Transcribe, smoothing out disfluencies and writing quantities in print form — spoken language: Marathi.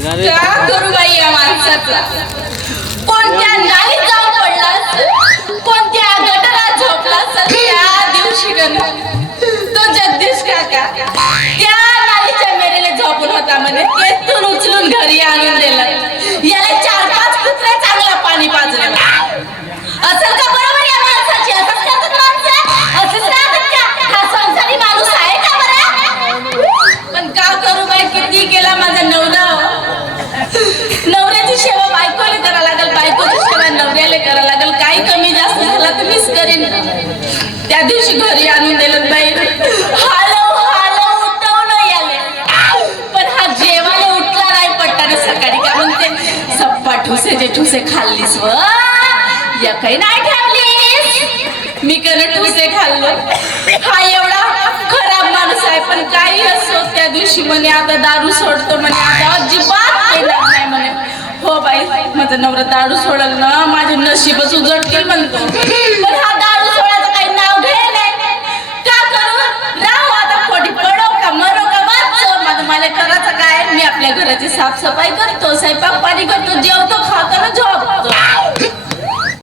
क्या करू बाई या माणसाचा? कोणत्या नालीत जाऊन पडला असेल, कोणत्या गटारात झोपला असेल त्या दिवशी तो जगदीश काका त्या नालीच्या मेरेला झोपून होता म्हणे. तेथून उचलून घरी आणून दिलं. याला 4-5 कुत्रे चांगला पाणी पाजले असेल का? बरोबर या माणसाची असंच करतात माणसं, असंच राहतात का? हा संसारी माणूस आहे का बरं? पण का करू बाई, किती केला माझा नवरा. नवऱ्याची सेवा बायकोला करा लागल, बायकोची सेवा नवऱ्याला करा लागल. काही कमी जास्त झाला तर मीच करीन. त्या दिवशी घरी आणून दिलं बाई. हालव उठवलं याले, पण हा जेवायला उठला नाही पट्टाने सकाळी. का म्हणते सप्पा ठुसे ठुसे खाल्लीस व काही नाही ठेवलीस. मी कन ठुसे खाल्लो. हा एवढा खराब माणूस आहे, पण काही असो त्या दिवशी म्हणे आता दारू सोडतो म्हणे, आता अजिबात येणार नाही म्हणे. हो बाई, माझा नवरा दारू सोडल ना माझे नशीबच उजडतील म्हणतो. पण हा दारू सोडायचं काही नाव घे नाही. का करू? राहू आता पोटी पडो का मरो का वाचो, मला करायचं काय? मी आपल्या घराची साफसफाई करतो, स्वयंपाक पाणी करतो, जेवतो, खातो ना झोप.